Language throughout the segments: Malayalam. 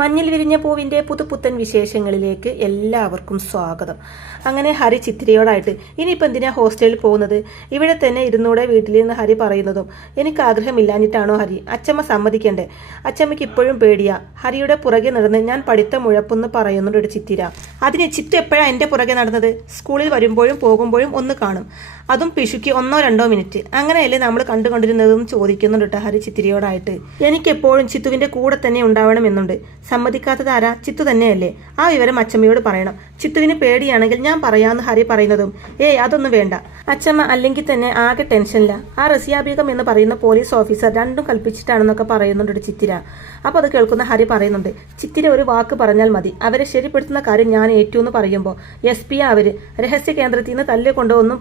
മഞ്ഞിൽ വിരിഞ്ഞ പൂവിന്റെ പുതുപുത്തൻ വിശേഷങ്ങളിലേക്ക് എല്ലാവർക്കും സ്വാഗതം. അങ്ങനെ ഹരി ചിത്രയോടായിട്ട് ഇനിയിപ്പോൾ എന്തിനാ ഹോസ്റ്റലിൽ പോകുന്നത്, ഇവിടെ തന്നെ ഇരുന്നൂടെ വീട്ടിൽ നിന്ന് ഹരി പറയുന്നതും എനിക്ക് ആഗ്രഹമില്ലാഞ്ഞിട്ടാണോ ഹരി, അച്ചമ്മ സമ്മതിക്കണ്ടേ, അച്ചമ്മയ്ക്ക് ഇപ്പോഴും പേടിയാ, ഹരിയുടെ പുറകെ നടന്ന് ഞാൻ പഠിത്തം മുഴപ്പെന്ന് പറയുന്നുണ്ട് ഒരു ചിത്തിര. അതിന് ചിത്തു എപ്പോഴാണ് എൻ്റെ പുറകെ നടന്നത്, സ്കൂളിൽ വരുമ്പോഴും പോകുമ്പോഴും ഒന്ന് കാണും, അതും പിശുക്ക് 1-2 മിനിറ്റ്, അങ്ങനെയല്ലേ നമ്മൾ കണ്ടുകൊണ്ടിരുന്നതെന്ന് ചോദിക്കുന്നുണ്ട് ഹരി ചിത്തിരയോടായിട്ട്. എനിക്കെപ്പോഴും ചിത്തുവിന്റെ കൂടെ തന്നെ ഉണ്ടാവണമെന്നുണ്ട്, സമ്മതിക്കാത്തത് ആരാ, ചിത്തു തന്നെയല്ലേ, ആ വിവരം അച്ചമ്മയോട് പറയണം, ചിത്തുവിന് പേടിയാണെങ്കിൽ ഞാൻ പറയാമെന്ന് ഹരി പറയുന്നതും അതൊന്നും വേണ്ട അച്ചമ്മ, അല്ലെങ്കിൽ തന്നെ ആകെ ടെൻഷനില്ല, ആ റസിയ ബീഗം എന്ന് പറയുന്ന പോലീസ് ഓഫീസർ രണ്ടും കൽപ്പിച്ചിട്ടാണെന്നൊക്കെ പറയുന്നുണ്ട് ചിത്തിര. അപ്പോൾ അത് കേൾക്കുന്ന ഹരി പറയുന്നുണ്ട്, ചിത്തിര ഒരു വാക്ക് പറഞ്ഞാൽ മതി, അവരെ ശരിപ്പെടുത്തുന്ന കാര്യം ഞാൻ ഏറ്റു എന്ന് പറയുമ്പോൾ SP അവര് രഹസ്യ കേന്ദ്രത്തിൽ നിന്ന് തല്ലിക്കൊണ്ടോ ഒന്നും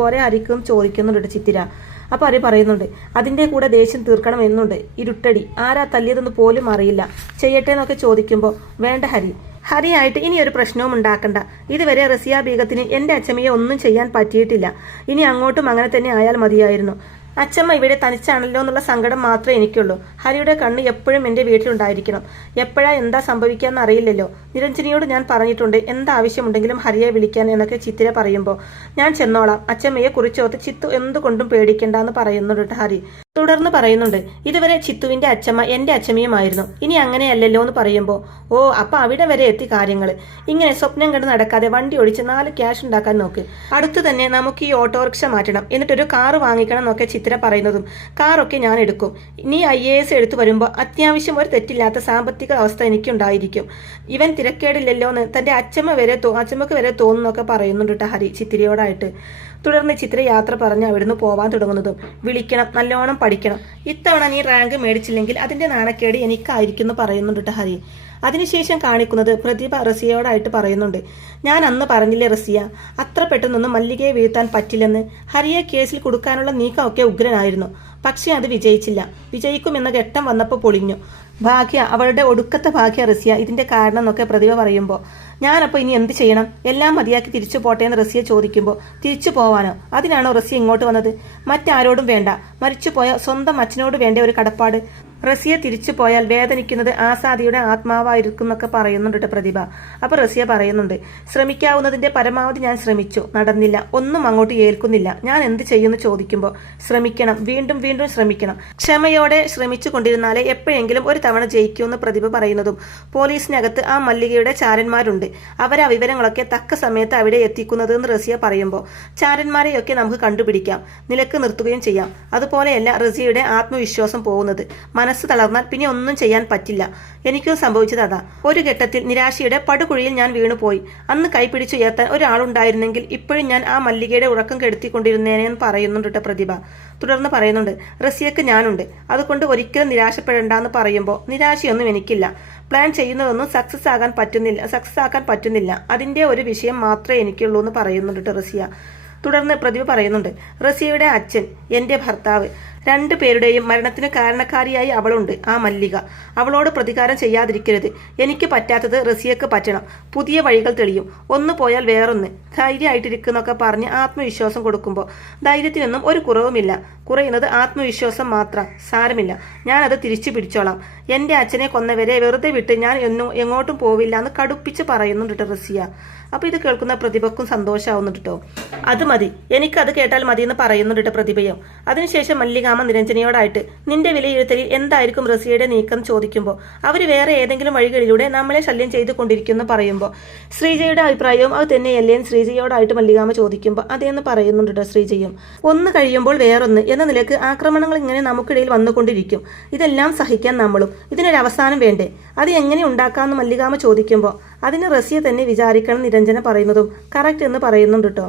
പോരെ ഹരിക്കും ചോദിക്കുന്നുണ്ട് ചിത്തിര. അപ്പോൾ ഹരി പറയുന്നുണ്ട്, അതിൻ്റെ കൂടെ ദേഷ്യം തീർക്കണം എന്നുണ്ട്, ഇരുട്ടടി, ആരാ തല്ലിയതെന്ന് പോലും അറിയില്ല, ചെയ്യട്ടെ എന്നൊക്കെ ചോദിക്കുമ്പോൾ വേണ്ട ഹരിയായിട്ട് ഇനി ഒരു പ്രശ്നവും ഉണ്ടാക്കണ്ട, ഇതുവരെ റസിയ ബീഗത്തിന് എൻ്റെ അച്ചമ്മയെ ഒന്നും ചെയ്യാൻ പറ്റിയിട്ടില്ല, ഇനി അങ്ങോട്ടും അങ്ങനെ തന്നെ ആയാൽ മതിയായിരുന്നു, അച്ചമ്മ ഇവിടെ തനിച്ചാണല്ലോ എന്നുള്ള സങ്കടം മാത്രമേ എനിക്കുള്ളൂ, ഹരിയുടെ കണ്ണ് എപ്പോഴും എൻ്റെ വീട്ടിലുണ്ടായിരിക്കണം, എപ്പോഴാ എന്താ സംഭവിക്കാന്ന് അറിയില്ലല്ലോ, നിരഞ്ജനിയോട് ഞാൻ പറഞ്ഞിട്ടുണ്ട് എന്താവശ്യമുണ്ടെങ്കിലും ഹരിയെ വിളിക്കാൻ എന്നൊക്കെ ചിത്തിര പറയുമ്പോൾ ഞാൻ ചെന്നോളാം, അച്ചമ്മയെ കുറിച്ചോർത്ത് ചിത്തു എന്തുകൊണ്ടും പേടിക്കണ്ടെന്ന് പറയുന്നുണ്ട് ഹരി. തുടർന്ന് പറയുന്നുണ്ട്, ഇതുവരെ ചിത്തുവിന്റെ അച്ചമ്മ എൻ്റെ അച്ചമ്മയുമായിരുന്നു, ഇനി അങ്ങനെയല്ലല്ലോ എന്ന് പറയുമ്പോൾ അപ്പൊ അവിടെ വരെ എത്തി കാര്യങ്ങൾ, ഇങ്ങനെ സ്വപ്നം കണ്ട് നടക്കാതെ വണ്ടി ഓടിച്ച് 4 ക്യാഷ് ഉണ്ടാക്കാൻ നോക്ക്, അടുത്ത് തന്നെ നമുക്ക് ഈ ഓട്ടോറിക്ഷ മാറ്റണം, എന്നിട്ടൊരു കാറ് വാങ്ങിക്കണം എന്നൊക്കെ ചിത്ര പറയുന്നതും കാറൊക്കെ ഞാൻ എടുക്കും, ഇനി IAS എടുത്തു വരുമ്പോൾ അത്യാവശ്യം ഒരു തെറ്റില്ലാത്ത സാമ്പത്തിക അവസ്ഥ എനിക്കുണ്ടായിരിക്കും, ഇവൻ തിരക്കേടില്ലല്ലോ എന്ന് തന്റെ അച്ചമ്മക്ക് വരെ തോന്നുന്നൊക്കെ പറയുന്നുണ്ട് ഹരി ചിത്തിരയോടായിട്ട്. തുടർന്ന് ചിത്ര യാത്ര പറഞ്ഞ് അവിടുന്ന് പോവാൻ തുടങ്ങുന്നതും വിളിക്കണം, നല്ലോണം പഠിക്കണം, ഇത്തവണ നീ റാങ്ക് മേടിച്ചില്ലെങ്കിൽ അതിന്റെ നാണക്കേട് എനിക്കായിരിക്കും പറയുന്നുണ്ട് ഹരി. അതിനുശേഷം കാണിക്കുന്നത് പ്രതിഭ റസിയയോടായിട്ട് പറയുന്നുണ്ട്, ഞാൻ അന്ന് പറഞ്ഞില്ലേ റസിയ, അത്ര പെട്ടെന്നൊന്നും മല്ലികയെ വീഴ്ത്താൻ പറ്റില്ലെന്ന്, ഹരിയെ കേസിൽ കൊടുക്കാനുള്ള നീക്കമൊക്കെ ഉഗ്രനായിരുന്നു, പക്ഷെ അത് വിജയിച്ചില്ല, വിജയിക്കുമെന്ന ഘട്ടം വന്നപ്പോൾ പൊളിഞ്ഞു, ഭാഗ്യ, അവളുടെ ഒടുക്കത്തെ ഭാഗ്യ റസിയ ഇതിന്റെ കാരണം എന്നൊക്കെ പ്രതിഭ പറയുമ്പോൾ ഞാനപ്പോൾ ഇനി എന്ത് ചെയ്യണം, എല്ലാം മതിയാക്കി തിരിച്ചു പോട്ടെ എന്ന് റസിയ ചോദിക്കുമ്പോൾ തിരിച്ചു പോവാനോ, അതിനാണോ റസിയ ഇങ്ങോട്ട് വന്നത്, മറ്റാരോടും വേണ്ട, മരിച്ചുപോയ സ്വന്തം അച്ഛനോട് വേണ്ട ഒരു കടപ്പാട്, റസിയ തിരിച്ചു പോയാൽ വേദനിക്കുന്നത് ആസാദിയുടെ ആത്മാവായിരിക്കും എന്നൊക്കെ പറയുന്നുണ്ട് പ്രതിഭ. അപ്പൊ റസിയ പറയുന്നുണ്ട്, ശ്രമിക്കാവുന്നതിന്റെ പരമാവധി ഞാൻ ശ്രമിച്ചു, നടന്നില്ല, ഒന്നും അങ്ങോട്ട് ഏൽക്കുന്നില്ല, ഞാൻ എന്ത് ചെയ്യുമെന്ന് ചോദിക്കുമ്പോൾ ശ്രമിക്കണം, വീണ്ടും വീണ്ടും ശ്രമിക്കണം, ക്ഷമയോടെ ശ്രമിച്ചു കൊണ്ടിരുന്നാലേ എപ്പോഴെങ്കിലും ഒരു തവണ ജയിക്കുമെന്ന് പ്രതിഭ പറയുന്നതും പോലീസിനകത്ത് ആ മല്ലികയുടെ ചാരന്മാരുണ്ട്, അവരാ വിവരങ്ങളൊക്കെ തക്ക സമയത്ത് അവിടെ എത്തിക്കുന്നത് എന്ന് റസിയ പറയുമ്പോൾ ചാരന്മാരെയൊക്കെ നമുക്ക് കണ്ടുപിടിക്കാം, നിലക്ക് നിർത്തുകയും ചെയ്യാം, അതുപോലെയല്ല റസിയയുടെ ആത്മവിശ്വാസം പോകുന്നത്, മനസ്സ് തളർന്നാൽ പിന്നെ ഒന്നും ചെയ്യാൻ പറ്റില്ല, എനിക്കും സംഭവിച്ചത് അതാ, ഒരു ഘട്ടത്തിൽ നിരാശയുടെ പടുകുഴിയിൽ ഞാൻ വീണുപോയി, അന്ന് കൈപിടിച്ചുയർത്താൻ ഒരാളുണ്ടായിരുന്നെങ്കിൽ ഇപ്പോഴും ഞാൻ ആ മല്ലികയുടെ ഉറക്കം കെടുത്തിക്കൊണ്ടിരുന്നേനെന്ന് പറയുന്നുണ്ട് പ്രതിഭ. തുടർന്ന് പറയുന്നുണ്ട്, റസിയക്ക് ഞാനുണ്ട്, അതുകൊണ്ട് ഒരിക്കലും നിരാശപ്പെടേണ്ടെന്ന് പറയുമ്പോൾ നിരാശയൊന്നും എനിക്കില്ല, പ്ലാൻ ചെയ്യുന്നതൊന്നും സക്സസ് ആക്കാൻ പറ്റുന്നില്ല, അതിന്റെ ഒരു വിഷയം മാത്രമേ എനിക്കുള്ളൂ എന്ന് പറയുന്നുണ്ട് റസിയ. തുടർന്ന് പ്രതിഭ പറയുന്നുണ്ട്, റസിയയുടെ അച്ഛൻ, എൻ്റെ ഭർത്താവ്, 2 പേരുടെയും മരണത്തിന് കാരണക്കാരിയായി അവളുണ്ട്, ആ മല്ലിക, അവളോട് പ്രതികാരം ചെയ്യാതിരിക്കരുത്, എനിക്ക് പറ്റാത്തത് റസിയക്ക് പറ്റണം, പുതിയ വഴികൾ തെളിയും, ഒന്ന് പോയാൽ വേറൊന്ന്, ധൈര്യമായിട്ടിരിക്കുന്നൊക്കെ പറഞ്ഞ് ആത്മവിശ്വാസം കൊടുക്കുമ്പോൾ ധൈര്യത്തിനൊന്നും ഒരു കുറവുമില്ല, കുറയുന്നത് ആത്മവിശ്വാസം മാത്രം, സാരമില്ല, ഞാനത് തിരിച്ചു പിടിച്ചോളാം, എൻ്റെ അച്ഛനെ കൊന്നവരെ വെറുതെ വിട്ട് ഞാൻ എങ്ങോട്ടും പോവില്ല എന്ന് കടുപ്പിച്ച് പറയുന്നുണ്ട് റസിയ. അപ്പൊ ഇത് കേൾക്കുന്ന പ്രതിഭക്കും സന്തോഷമാവുന്നുണ്ട് കേട്ടോ, അത് മതി, എനിക്കത് കേട്ടാൽ മതി എന്ന് പറയുന്നുണ്ട് പ്രതിഭയും. അതിനുശേഷം മല്ലികാമ നിരഞ്ജനയോടായിട്ട് നിന്റെ വിലയിരുത്തലിൽ എന്തായിരിക്കും റസിയയുടെ നീക്കം ചോദിക്കുമ്പോൾ അവർ വേറെ ഏതെങ്കിലും വഴികളിലൂടെ നമ്മളെ ശല്യം ചെയ്തു കൊണ്ടിരിക്കുന്നു പറയുമ്പോൾ ശ്രീജയുടെ അഭിപ്രായവും അത് തന്നെയല്ലേ ശ്രീജയോടായിട്ട് മല്ലികാമ ചോദിക്കുമ്പോൾ അതേന്ന് പറയുന്നുണ്ട് ശ്രീജയും. ഒന്ന് കഴിയുമ്പോൾ വേറൊന്ന് എന്ന നിലക്ക് ആക്രമണങ്ങൾ ഇങ്ങനെ നമുക്കിടയിൽ വന്നുകൊണ്ടിരിക്കും, ഇതെല്ലാം സഹിക്കാൻ നമ്മളും, ഇതിനൊരവസാനം വേണ്ടേ, അത് എങ്ങനെ ഉണ്ടാക്കാമെന്ന് മല്ലികാമ ചോദിക്കുമ്പോൾ അതിന് റസിയ തന്നെ വിചാരിക്കണം നിരഞ്ജന പറയുന്നതും കറക്റ്റ് എന്ന് പറയുന്നുണ്ട് കേട്ടോ.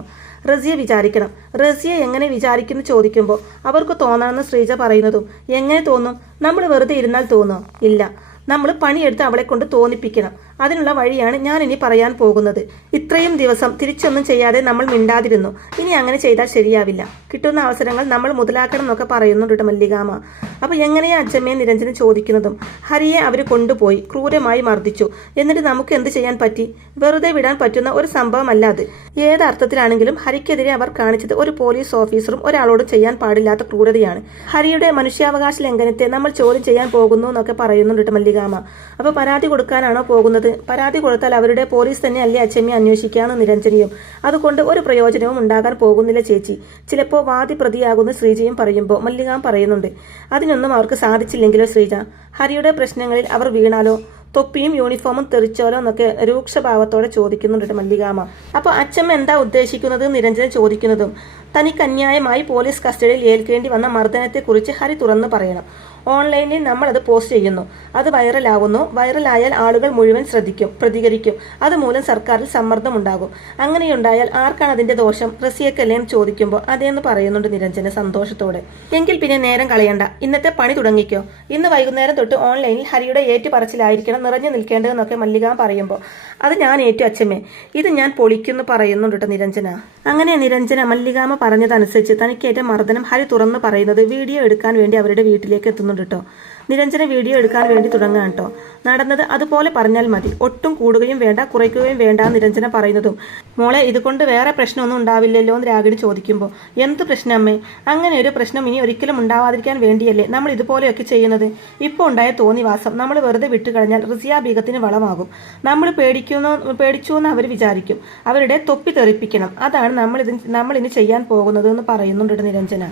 റസിയ വിചാരിക്കണം, റസിയ എങ്ങനെ വിചാരിക്കുന്നു ചോദിക്കുമ്പോൾ അവർക്ക് തോന്നാമെന്ന് ശ്രീജ പറയുന്നതും എങ്ങനെ തോന്നും, നമ്മൾ വെറുതെ ഇരുന്നാൽ തോന്നോ, ഇല്ല, നമ്മൾ പണിയെടുത്ത് അവളെ കൊണ്ട് തോന്നിപ്പിക്കണം, അതിനുള്ള വഴിയാണ് ഞാൻ ഇനി പറയാൻ പോകുന്നത്. ഇത്രയും ദിവസം തിരിച്ചൊന്നും ചെയ്യാതെ നമ്മൾ മിണ്ടാതിരുന്നു. ഇനി അങ്ങനെ ചെയ്താൽ ശരിയാവില്ല. കിട്ടുന്ന അവസരങ്ങൾ നമ്മൾ മുതലാക്കണം എന്നൊക്കെ പറയുന്നുണ്ട് മല്ലികാമ്മ. അപ്പോൾ എങ്ങനെയാ അച്ഛമ്മയെ നിരഞ്ജന ചോദിക്കുന്നതും. ഹരിയെ അവർ കൊണ്ടുപോയി ക്രൂരമായി മർദ്ദിച്ചു. എന്നിട്ട് നമുക്ക് എന്ത് ചെയ്യാൻ പറ്റി? വെറുതെ വിടാൻ പറ്റുന്ന ഒരു സംഭവമല്ല അത്. ഏത് അർത്ഥത്തിലാണെങ്കിലും ഹരിക്കെതിരെ അവർ കാണിച്ചത് ഒരു പോലീസ് ഓഫീസറും ഒരാളോടും ചെയ്യാൻ പാടില്ലാത്ത ക്രൂരതയാണ്. ഹരിയുടെ മനുഷ്യാവകാശ ലംഘനത്തെ നമ്മൾ ചോദ്യം ചെയ്യാൻ പോകുന്നു എന്നൊക്കെ പറയുന്നുണ്ട് മല്ലികാമ്മ. അപ്പോൾ പരാതി കൊടുക്കാനാണോ പോകുന്നത്? പരാതി കൊടുത്താൽ അവരുടെ പോലീസ് തന്നെ അല്ലേ അച്ഛമ്മയെ അന്വേഷിക്കാന്ന് നിരഞ്ജനയും. അതുകൊണ്ട് ഒരു പ്രയോജനവും ഉണ്ടാകാൻ പോകുന്നില്ല ചേച്ചി. ചിലപ്പോൾ വാദി പ്രതിയാകുന്ന ശ്രീജയും പറയുമ്പോൾ മല്ലികാമ്മ പറയുന്നുണ്ട്, അതിനൊന്നും അവർക്ക് സാധിച്ചില്ലെങ്കിലോ ശ്രീജ? ഹരിയുടെ പ്രശ്നങ്ങളിൽ അവർ വീണാലോ? തൊപ്പിയും യൂണിഫോമും തെറിച്ചോലോ എന്നൊക്കെ രൂക്ഷഭാവത്തോടെ ചോദിക്കുന്നുണ്ട് മല്ലികാമ്മ. അപ്പോൾ അച്ഛമ്മ എന്താ ഉദ്ദേശിക്കുന്നത്? നിരഞ്ജന ചോദിക്കുന്നതും. തനിക്ക് അന്യായമായി പോലീസ് കസ്റ്റഡിയിൽ ഏൽക്കേണ്ടി വന്ന മർദ്ദനത്തെക്കുറിച്ച് ഹരി തുറന്നു പറയണം. ഓൺലൈനിൽ നമ്മൾ അത് പോസ്റ്റ് ചെയ്യുന്നു, അത് വൈറലാവുന്നു. വൈറലായാൽ ആളുകൾ മുഴുവൻ ശ്രദ്ധിക്കും, പ്രതികരിക്കും. അതുമൂലം സർക്കാരിൽ സമ്മർദ്ദമുണ്ടാകും. അങ്ങനെയുണ്ടായാൽ ആർക്കാണ് അതിന്റെ ദോഷം? റസിയക്കല്ലേ എന്ന് ചോദിക്കുമ്പോൾ അതേന്ന് പറയുന്നുണ്ട് നിരഞ്ജന സന്തോഷത്തോടെ. എങ്കിൽ പിന്നെ നേരം കളയണ്ട, ഇന്നത്തെ പണി തുടങ്ങിക്കോ. ഇന്ന് വൈകുന്നേരം തൊട്ട് ഓൺലൈനിൽ ഹരിയുടെ ഏറ്റുപറച്ചിലായിരിക്കണം നിറഞ്ഞു നിൽക്കേണ്ടതെന്നൊക്കെ മല്ലിക പറയുമ്പോൾ അത് ഞാൻ ഏറ്റു അച്ഛമ്മേ, ഇത് ഞാൻ പൊളിക്കുന്നു പറയുന്നുണ്ട് നിരഞ്ജന. അങ്ങനെ നിരഞ്ജന മല്ലികാമ്മ പറഞ്ഞതനുസരിച്ച് തനിക്കേറ്റ മർദ്ദനം ഹരി തുറന്നു പറയുന്നത് വീഡിയോ എടുക്കാൻ വേണ്ടി അവരുടെ വീട്ടിലേക്ക് എത്തുന്നുണ്ട് കേട്ടോ. നിരഞ്ജന വീഡിയോ എടുക്കാൻ വേണ്ടി തുടങ്ങാൻ കേട്ടോ. നടന്നത് അതുപോലെ പറഞ്ഞാൽ മതി, ഒട്ടും കൂടുകയും വേണ്ട കുറയ്ക്കുകയും വേണ്ട നിരഞ്ജന പറയുന്നതും. മോളെ, ഇതുകൊണ്ട് വേറെ പ്രശ്നമൊന്നും ഉണ്ടാവില്ലല്ലോ എന്ന് രാഗിണി ചോദിക്കുമ്പോൾ എന്ത് പ്രശ്നം അമ്മേ? അങ്ങനെ ഒരു പ്രശ്നം ഇനി ഒരിക്കലും ഉണ്ടാവാതിരിക്കാൻ വേണ്ടിയല്ലേ നമ്മൾ ഇതുപോലെയൊക്കെ ചെയ്യുന്നത്? ഇപ്പോൾ ഉണ്ടായ തോന്നിവാസം നമ്മൾ വെറുതെ വിട്ടുകളഞ്ഞാൽ റിസിയ ബീഗത്തിന് വളമാകും. നമ്മൾ പേടിച്ചു എന്ന് അവർ വിചാരിക്കും. അവരുടെ തൊപ്പി തെറിപ്പിക്കണം. അതാണ് നമ്മളിനി ചെയ്യാൻ പോകുന്നത് എന്ന് പറയുന്നുണ്ട് നിരഞ്ജന.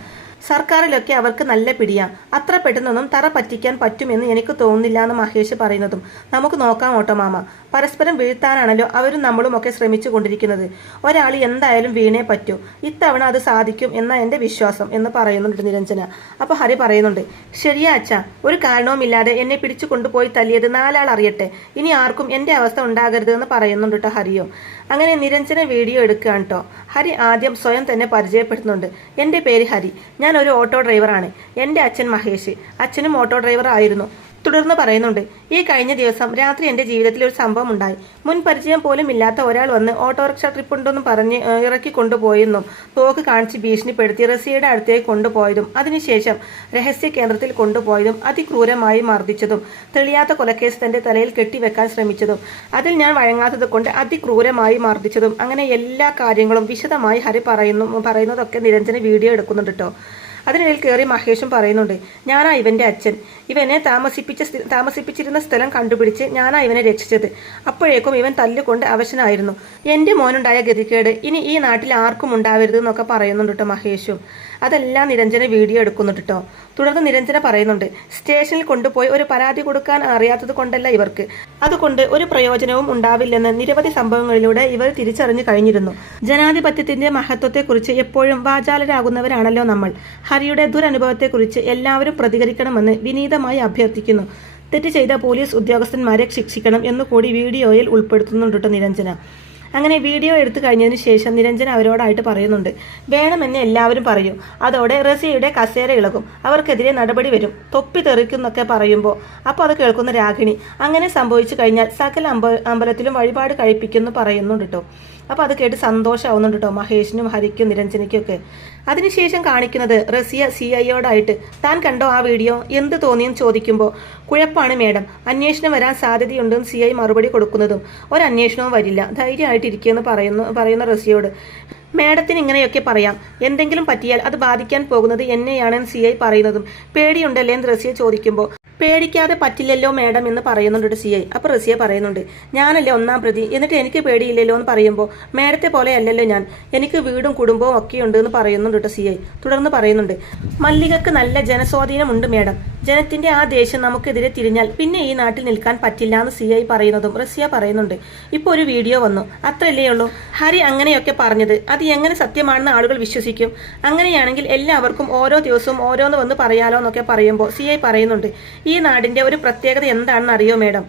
സർക്കാരിലൊക്കെ അവർക്ക് നല്ല പിടിയാ. അത്ര പെട്ടെന്നൊന്നും തറ പറ്റിക്കാൻ പറ്റുമെന്ന് എനിക്ക് തോന്നുന്നില്ല എന്ന് മഹേഷ് പറയുന്നതും. നമുക്ക് നോക്കാം ഓട്ടോ മാമ, പരസ്പരം വീഴ്ത്താനാണല്ലോ അവരും നമ്മളും ഒക്കെ ശ്രമിച്ചു കൊണ്ടിരിക്കുന്നത്. ഒരാൾ എന്തായാലും വീണേ പറ്റൂ. ഇത്തവണ അത് സാധിക്കും എന്നാ എൻ്റെ വിശ്വാസം എന്ന് പറയുന്നുണ്ട് നിരഞ്ജന. അപ്പോൾ ഹരി പറയുന്നുണ്ട്, ശരിയാ അച്ഛാ, ഒരു കാരണവുമില്ലാതെ എന്നെ പിടിച്ചു കൊണ്ടുപോയി തല്ലിയത് നാലാൾ അറിയട്ടെ. ഇനി ആർക്കും എൻ്റെ അവസ്ഥ ഉണ്ടാകരുത് എന്ന് പറയുന്നുണ്ട് കേട്ടോ ഹരിയോ. അങ്ങനെ നിരഞ്ജന വീഡിയോ എടുക്കുകയാണ് കേട്ടോ. ഹരി ആദ്യം സ്വയം തന്നെ പരിചയപ്പെടുത്തുന്നുണ്ട്. എൻ്റെ പേര് ഹരി, ഞാൻ ഒരു ഓട്ടോ ഡ്രൈവറാണ്. എൻ്റെ അച്ഛൻ മഹേഷ്, അച്ഛനും ഓട്ടോ ഡ്രൈവർ ആയിരുന്നു. തുടർന്ന് പറയുന്നുണ്ട്, ഈ കഴിഞ്ഞ ദിവസം രാത്രി എൻ്റെ ജീവിതത്തിൽ ഒരു സംഭവം ഉണ്ടായി. മുൻ പരിചയം പോലും ഇല്ലാത്ത ഒരാൾ വന്ന് ഓട്ടോറിക്ഷ ട്രിപ്പ് ഉണ്ടെന്നും പറഞ്ഞ് ഇറക്കി കൊണ്ടുപോയെന്നും തോക്ക് കാണിച്ച് ഭീഷണിപ്പെടുത്തി റസിയയുടെ അടുത്തേക്ക് കൊണ്ടുപോയതും അതിനുശേഷം രഹസ്യ കേന്ദ്രത്തിൽ കൊണ്ടുപോയതും അതിക്രൂരമായി മർദ്ദിച്ചതും തെളിയാത്ത കൊലക്കേസ് തന്റെ തലയിൽ കെട്ടിവെക്കാൻ ശ്രമിച്ചതും അതിൽ ഞാൻ വഴങ്ങാത്തത് കൊണ്ട് അതിക്രൂരമായി മർദ്ദിച്ചതും അങ്ങനെ എല്ലാ കാര്യങ്ങളും വിശദമായി ഹരി പറയുന്നതൊക്കെ നിരഞ്ജന വീഡിയോ എടുക്കുന്നുണ്ട് കേട്ടോ. അതിനിടയിൽ കയറി മഹേഷും പറയുന്നുണ്ട്, ഞാനാ ഇവന്റെ അച്ഛൻ. ഇവനെ താമസിപ്പിച്ചിരുന്ന സ്ഥലം കണ്ടുപിടിച്ച് ഞാനാ ഇവനെ രക്ഷിച്ചത്. അപ്പോഴേക്കും ഇവൻ തല്ലുകൊണ്ട് അവശനായിരുന്നു. എൻ്റെ മോനുണ്ടായ ഗതികേട് ഇനി ഈ നാട്ടിൽ ആർക്കും ഉണ്ടാവരുത് എന്നൊക്കെ പറയുന്നുണ്ട് കേട്ടോ മഹേഷും. അതെല്ലാം നിരഞ്ജന വീഡിയോ എടുക്കുന്നുണ്ട് കേട്ടോ. തുടർന്ന് നിരഞ്ജന പറയുന്നുണ്ട്, സ്റ്റേഷനിൽ കൊണ്ടുപോയി ഒരു പരാതി കൊടുക്കാൻ അറിയാത്തത് കൊണ്ടല്ല ഇവർക്ക്, അതുകൊണ്ട് ഒരു പ്രയോജനവും ഉണ്ടാവില്ലെന്ന് നിരവധി സംഭവങ്ങളിലൂടെ ഇവർ തിരിച്ചറിഞ്ഞു കഴിഞ്ഞിരുന്നു. ജനാധിപത്യത്തിന്റെ മഹത്വത്തെക്കുറിച്ച് എപ്പോഴും വാചാലരാകുന്നവരാണല്ലോ നമ്മൾ. ഹരിയുടെ ദുരനുഭവത്തെക്കുറിച്ച് എല്ലാവരും പ്രതികരിക്കണമെന്ന് വിനീതമായി അഭ്യർത്ഥിക്കുന്നു. തെറ്റ് ചെയ്ത പോലീസ് ഉദ്യോഗസ്ഥന്മാരെ ശിക്ഷിക്കണം എന്നുകൂടി വീഡിയോയിൽ ഉൾപ്പെടുത്തുന്നുണ്ട് കേട്ടോ നിരഞ്ജന. അങ്ങനെ വീഡിയോ എടുത്തു കഴിഞ്ഞതിന് ശേഷം നിരഞ്ജന അവരോടായിട്ട് പറയുന്നുണ്ട്, വേണമെന്ന് എല്ലാവരും പറയും. അതോടെ റസിയയുടെ കസേര ഇളകും, അവർക്കെതിരെ നടപടി വരും, തൊപ്പി തെറിക്കുന്നൊക്കെ പറയുമ്പോൾ അപ്പോൾ അത് കേൾക്കുന്ന രാഗിണി, അങ്ങനെ സംഭവിച്ചു കഴിഞ്ഞാൽ സകല അമ്പലത്തിലും വഴിപാട് കഴിപ്പിക്കുമെന്ന് പറയുന്നുണ്ട് കേട്ടോ. അപ്പോൾ അത് കേട്ട് സന്തോഷമാവുന്നുണ്ട് കേട്ടോ മഹേഷിനും ഹരിക്കും നിരഞ്ജനയ്ക്കും ഒക്കെ. അതിനുശേഷം കാണിക്കുന്നത് റസിയ CIയോടായിട്ട്, താൻ കണ്ടോ ആ വീഡിയോ, എന്ത് തോന്നിയെന്ന് ചോദിക്കുമ്പോൾ കുഴപ്പമാണ് മേഡം, അന്വേഷണം വരാൻ സാധ്യതയുണ്ടെന്ന് CI മറുപടി കൊടുക്കുന്നതും ഒരന്വേഷണവും വരില്ല, ധൈര്യമായിട്ടിരിക്കുമെന്ന് പറയുന്ന റസിയോട്. മേഡത്തിന് ഇങ്ങനെയൊക്കെ പറയാം, എന്തെങ്കിലും പറ്റിയാൽ അത് ബാധിക്കാൻ പോകുന്നത് എന്നെയാണെന്ന് CI പറയുന്നതും പേടിയുണ്ടല്ലേ എന്ന് റസിയ ചോദിക്കുമ്പോൾ പേടിക്കാതെ പറ്റില്ലല്ലോ മേഡം എന്ന് പറയുന്നുണ്ട് CI. അപ്പോൾ റസിയ പറയുന്നുണ്ട്, ഞാനല്ലേ ഒന്നാം പ്രതി, എന്നിട്ട് എനിക്ക് പേടിയില്ലല്ലോ എന്ന് പറയുമ്പോൾ മേഡത്തെ പോലെ അല്ലല്ലോ ഞാൻ, എനിക്ക് വീടും കുടുംബവും ഒക്കെ ഉണ്ട് എന്ന് പറയുന്നുണ്ട് CI. തുടർന്ന് പറയുന്നുണ്ട്, മല്ലികക്ക് നല്ല ജനസ്വാധീനമുണ്ട് മേഡം, ജനത്തിന്റെ ആ ദേഷ്യം നമുക്കെതിരെ തിരിഞ്ഞാൽ പിന്നെ ഈ നാട്ടിൽ നിൽക്കാൻ പറ്റില്ല എന്ന് CI പറയുന്നതും റസിയ പറയുന്നുണ്ട്, ഇപ്പോൾ ഒരു വീഡിയോ വന്നു, അത്രയല്ലേ ഉള്ളൂ. ഹരി അങ്ങനെയൊക്കെ പറഞ്ഞത് അത് എങ്ങനെ സത്യമാണെന്ന് ആളുകൾ വിശ്വസിക്കും? അങ്ങനെയാണെങ്കിൽ എല്ലാവർക്കും ഓരോ ദിവസവും ഓരോന്ന് വന്ന് പറയാലോ എന്നൊക്കെ പറയുമ്പോൾ CI പറയുന്നുണ്ട്, ഈ നാടിന്റെ ഒരു പ്രത്യേകത എന്താണെന്ന് അറിയോ മേഡം?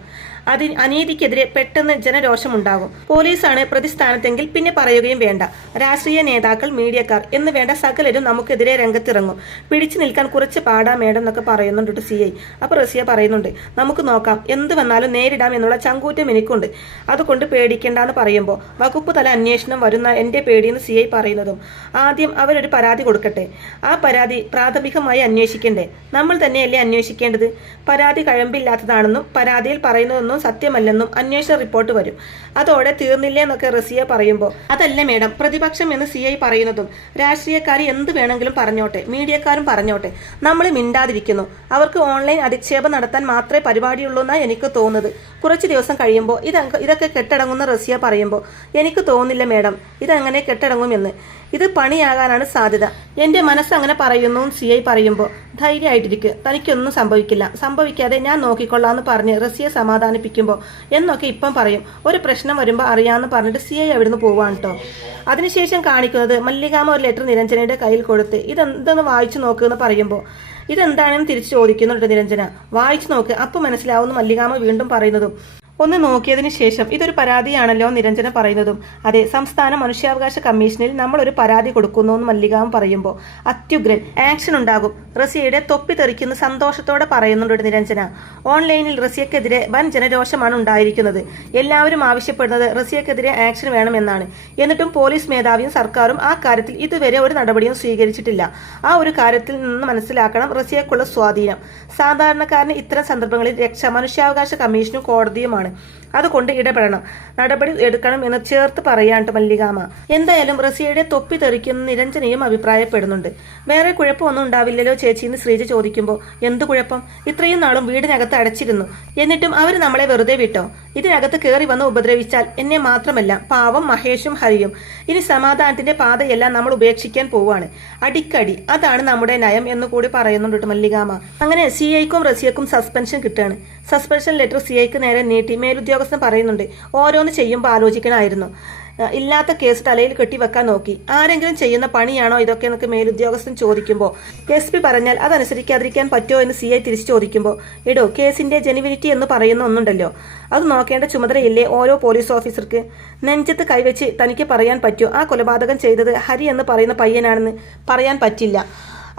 അനീതിക്കെതിരെ പെട്ടെന്ന് ജനരോഷമുണ്ടാകും. പോലീസാണ് പ്രതിസ്ഥാനത്തെങ്കിൽ പിന്നെ പറയുകയും വേണ്ട. രാഷ്ട്രീയ നേതാക്കൾ, മീഡിയക്കാർ എന്ന് വേണ്ട സകലരും നമുക്കെതിരെ രംഗത്തിറങ്ങും. പിടിച്ചു നിൽക്കാൻ കുറച്ച് പാടാ മേഡം എന്നൊക്കെ പറയുന്നുണ്ട് CI. അപ്പോൾ റസിയ പറയുന്നുണ്ട്, നമുക്ക് നോക്കാം, എന്ത് വന്നാലും നേരിടാം എന്നുള്ള ചങ്കൂറ്റം എനിക്കുണ്ട്, അതുകൊണ്ട് പേടിക്കേണ്ടെന്ന് പറയുമ്പോൾ വകുപ്പ് തല അന്വേഷണം വരുന്ന എൻ്റെ പേടിയെന്ന് CI പറയുന്നതും, ആദ്യം അവരൊരു പരാതി കൊടുക്കട്ടെ, ആ പരാതി പ്രാഥമികമായി അന്വേഷിക്കണ്ടേ, നമ്മൾ തന്നെയല്ലേ അന്വേഷിക്കേണ്ടത്. പരാതി കഴമ്പില്ലാത്തതാണെന്നും പരാതിയിൽ പറയുന്നതൊന്നും സത്യമല്ലെന്നും അന്വേഷണ റിപ്പോർട്ട് വരും, അതോടെ തീർന്നില്ലേ എന്നൊക്കെ റസിയ പറയുമ്പോൾ, അതല്ല മേഡം പ്രതിപക്ഷം എന്ന് CI പറയുന്നതും, രാഷ്ട്രീയക്കാർ എന്ത് വേണമെങ്കിലും പറഞ്ഞോട്ടെ, മീഡിയക്കാരും പറഞ്ഞോട്ടെ, നമ്മൾ മിണ്ടാതിരിക്കുന്നു, അവർക്ക് ഓൺലൈൻ അധിക്ഷേപം നടത്താൻ മാത്രമേ പരിപാടിയുള്ളൂ എന്നാണ് എനിക്ക് തോന്നുന്നത്. കുറച്ച് ദിവസം കഴിയുമ്പോൾ ഇതൊക്കെ കെട്ടടങ്ങുന്ന റസിയ പറയുമ്പോൾ, എനിക്ക് തോന്നുന്നില്ല മേഡം ഇതങ്ങനെ കെട്ടടങ്ങുമെന്ന്, ഇത് പണിയാകാനാണ് സാധ്യത. എൻ്റെ മനസ്സങ്ങനെ പറയുന്നു CI പറയുമ്പോൾ, ധൈര്യമായിട്ടിരിക്കുക, തനിക്കൊന്നും സംഭവിക്കില്ല, സംഭവിക്കാതെ ഞാൻ നോക്കിക്കൊള്ളാമെന്ന് പറഞ്ഞ് റസിയെ സമാധാനിപ്പിക്കുമ്പോൾ, എന്നൊക്കെ ഇപ്പം പറയും, ഒരു പ്രശ്നം വരുമ്പോൾ അറിയാമെന്ന് പറഞ്ഞിട്ട് CI അവിടുന്ന് പോവാണ് കേട്ടോ. അതിനുശേഷം കാണിക്കുന്നത് മല്ലികാമ ഒരു ലെറ്റർ നിരഞ്ജനയുടെ കയ്യിൽ കൊടുത്ത് ഇതെന്തെന്ന് വായിച്ചു നോക്കുമെന്ന് പറയുമ്പോൾ, ഇതെന്താണെന്ന് തിരിച്ചു ചോദിക്കുന്നുണ്ട് നിരഞ്ജന. വായിച്ചു നോക്ക്, അപ്പം മനസ്സിലാവുന്നു മല്ലികാമ വീണ്ടും പറയുന്നതും. ഒന്ന് നോക്കിയതിന് ശേഷം ഇതൊരു പരാതിയാണല്ലോ നിരഞ്ജന പറയുന്നതും, അതെ, സംസ്ഥാന മനുഷ്യാവകാശ കമ്മീഷനിൽ നമ്മളൊരു പരാതി കൊടുക്കുന്നു എന്ന് മല്ലികാമ പറയുമ്പോൾ, അത്യുഗ്രൻ, ആക്ഷൻ ഉണ്ടാകും, റസിയയുടെ തൊപ്പി തെറിക്കുന്ന സന്തോഷത്തോടെ പറയുന്നുണ്ട് നിരഞ്ജന. ഓൺലൈനിൽ റസിയക്കെതിരെ വൻ ജനരോഷമാണ് ഉണ്ടായിരിക്കുന്നത്. എല്ലാവരും ആവശ്യപ്പെടുന്നത് റസിയക്കെതിരെ ആക്ഷൻ വേണമെന്നാണ്. എന്നിട്ടും പോലീസ് മേധാവിയും സർക്കാരും ആ കാര്യത്തിൽ ഇതുവരെ ഒരു നടപടിയും സ്വീകരിച്ചിട്ടില്ല. ആ ഒരു കാര്യത്തിൽ നിന്ന് മനസ്സിലാക്കണം റസിയക്കുള്ള സ്വാധീനം. സാധാരണക്കാരന് ഇത്തരം സന്ദർഭങ്ങളിൽ രക്ഷ മനുഷ്യാവകാശ കമ്മീഷനും കോടതിയുമാണ്, അതുകൊണ്ട് ഇടപെടണം, നടപടി എടുക്കണം എന്ന് ചേർത്ത് പറയാണ്ട് മല്ലികാമ. എന്തായാലും റസിയയുടെ തൊപ്പി തെറിക്കുന്ന നിരഞ്ജനയും അഭിപ്രായപ്പെടുന്നുണ്ട്. വേറെ കുഴപ്പമൊന്നും ഉണ്ടാവില്ലല്ലോ ചേച്ചി എന്ന് ശ്രീജ ചോദിക്കുമ്പോൾ, എന്ത് കുഴപ്പം, ഇത്രയും നാളും വീടിനകത്ത് അടച്ചിരുന്നു, എന്നിട്ടും അവർ നമ്മളെ വെറുതെ വിട്ടോ? ഇതിനകത്ത് കയറി വന്ന് ഉപദ്രവിച്ചാൽ എന്നെ മാത്രമല്ല പാവം മഹേഷും ഹരിയും. ഇനി സമാധാനത്തിന്റെ പാതയെല്ലാം നമ്മൾ ഉപേക്ഷിക്കാൻ പോവാണ്, അടിക്കടി, അതാണ് നമ്മുടെ നയം എന്ന് കൂടി പറയുന്നുണ്ട് മല്ലികാമ. അങ്ങനെ CIക്കും റസിയക്കും സസ്പെൻഷൻ കിട്ടുകയാണ്. സസ്പെൻഷൻ ലെറ്റർ CIക്ക് നേരെ നീട്ടി മേലുദ്യോഗസ്ഥൻ പറയുന്നുണ്ട്, ഓരോന്ന് ചെയ്യുമ്പോൾ ആലോചിക്കണമായിരുന്നു, ഇല്ലാത്ത കേസ് തലയിൽ കെട്ടിവെക്കാൻ നോക്കി, ആരെങ്കിലും ചെയ്യുന്ന പണിയാണോ ഇതൊക്കെ എന്നൊക്കെ മേലുദ്യോഗസ്ഥൻ ചോദിക്കുമ്പോൾ, SP പറഞ്ഞാൽ അതനുസരിക്കാതിരിക്കാൻ പറ്റുമോ എന്ന് CI തിരിച്ചു ചോദിക്കുമ്പോൾ, എടോ കേസിന്റെ ജെനുവിനിറ്റി എന്ന് പറയുന്ന ഒന്നുണ്ടല്ലോ, അത് നോക്കേണ്ട ചുമതലയില്ലേ ഓരോ പോലീസ് ഓഫീസർക്ക്? നെഞ്ചത്ത് കൈവച്ച് തനിക്ക് പറയാൻ പറ്റുമോ ആ കൊലപാതകം ചെയ്തത് ഹരി എന്ന് പറയുന്ന പയ്യനാണെന്ന്? പറയാൻ പറ്റില്ല.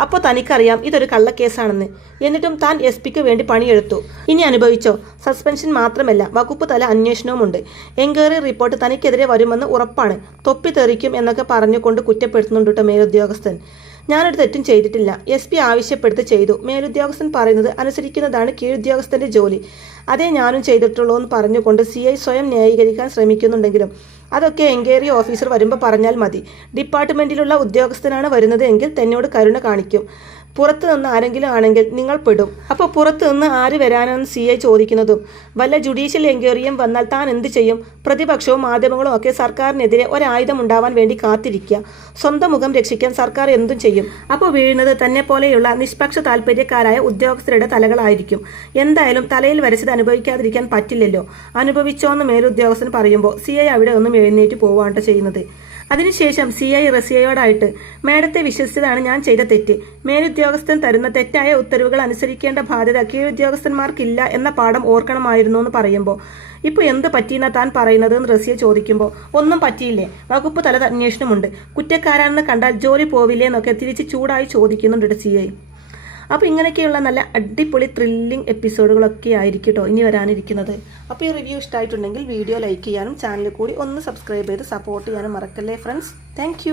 അപ്പോൾ തനിക്കറിയാം ഇതൊരു കള്ളക്കേസാണെന്ന്, എന്നിട്ടും താൻ SP-ക്ക് വേണ്ടി പണിയെടുത്തു. ഇനി അനുഭവിച്ചോ. സസ്പെൻഷൻ മാത്രമല്ല, വകുപ്പ് തല അന്വേഷണവുമുണ്ട്. എൻക്വയറി റിപ്പോർട്ട് തനിക്കെതിരെ വരുമെന്ന് ഉറപ്പാണ്, തൊപ്പി തെറിക്കും എന്നൊക്കെ പറഞ്ഞുകൊണ്ട് കുറ്റപ്പെടുത്തുന്നുണ്ട് മേലുദ്യോഗസ്ഥൻ. ഞാനൊരു തെറ്റും ചെയ്തിട്ടില്ല, SP ആവശ്യപ്പെടുത്ത് ചെയ്തു. മേലുദ്യോഗസ്ഥൻ പറയുന്നത് അനുസരിക്കുന്നതാണ് കീഴുദ്യോഗസ്ഥന്റെ ജോലി, അതേ ഞാനും ചെയ്തിട്ടുള്ളൂ എന്ന് പറഞ്ഞുകൊണ്ട് CI സ്വയം ന്യായീകരിക്കാൻ ശ്രമിക്കുന്നുണ്ടെങ്കിലും, അതൊക്കെ എൻക്വയറി ഓഫീസർ വരുമ്പോൾ പറഞ്ഞാൽ മതി. ഡിപ്പാർട്ട്മെന്റിലുള്ള ഉദ്യോഗസ്ഥനാണ് വരുന്നത് എങ്കിൽ തന്നോട് കരുണ കാണിക്കും. പുറത്തു നിന്ന് ആരെങ്കിലും ആണെങ്കിൽ നിങ്ങൾ പെടും. അപ്പോൾ പുറത്തു നിന്ന് ആര് വരാനെന്ന് CI ചോദിക്കുന്നതും, വല്ല ജുഡീഷ്യൽ എൻക്വയറിയും വന്നാൽ താൻ എന്ത് ചെയ്യും? പ്രതിപക്ഷവും മാധ്യമങ്ങളും ഒക്കെ സർക്കാരിനെതിരെ ഒരായുധം ഉണ്ടാവാൻ വേണ്ടി കാത്തിരിക്കുക. സ്വന്തം മുഖം രക്ഷിക്കാൻ സർക്കാർ എന്തും ചെയ്യും. അപ്പോൾ വീഴുന്നത് തന്നെ പോലെയുള്ള നിഷ്പക്ഷ താല്പര്യക്കാരായ ഉദ്യോഗസ്ഥരുടെ തലകളായിരിക്കും. എന്തായാലും തലയിൽ വരച്ചത് അനുഭവിക്കാതിരിക്കാൻ പറ്റില്ലല്ലോ. അനുഭവിച്ചോന്ന് മേലുദ്യോഗസ്ഥൻ പറയുമ്പോൾ CI അവിടെ ഒന്നും എഴുന്നേറ്റ് പോവാണ് ചെയ്യുന്നത്. അതിനുശേഷം CI റസിയയോടായിട്ട്, മേഡത്തെ വിശ്വസിച്ചതാണ് ഞാൻ ചെയ്ത തെറ്റ്, മേലുദ്യോഗസ്ഥൻ തരുന്ന തെറ്റായ ഉത്തരവുകൾ അനുസരിക്കേണ്ട ബാധ്യത കീഴുദ്യോഗസ്ഥന്മാർക്കില്ല എന്ന പാഠം ഓർക്കണമായിരുന്നു എന്ന് പറയുമ്പോൾ, ഇപ്പോൾ എന്ത് പറ്റിയെന്നാ താൻ പറയുന്നത് എന്ന് റസിയ ചോദിക്കുമ്പോൾ, ഒന്നും പറ്റിയില്ലേ, വകുപ്പ് തല അന്വേഷണമുണ്ട്, കുറ്റക്കാരാണെന്ന് കണ്ടാൽ ജോലി പോവില്ലേ എന്നൊക്കെ തിരിച്ച് ചൂടായി ചോദിക്കുന്നുണ്ട് CI. അപ്പോൾ ഇങ്ങനെയൊക്കെയുള്ള നല്ല അടിപൊളി ത്രില്ലിംഗ് എപ്പിസോഡുകളൊക്കെ ആയിരിക്കും കേട്ടോ ഇനി വരാനിരിക്കുന്നത്. അപ്പോൾ ഈ റിവ്യൂ ഇഷ്ടമായിട്ടുണ്ടെങ്കിൽ വീഡിയോ ലൈക്ക് ചെയ്യാനും ചാനൽ കൂടി ഒന്ന് സബ്സ്ക്രൈബ് ചെയ്ത് സപ്പോർട്ട് ചെയ്യാനും മറക്കല്ലേ ഫ്രണ്ട്സ്. താങ്ക്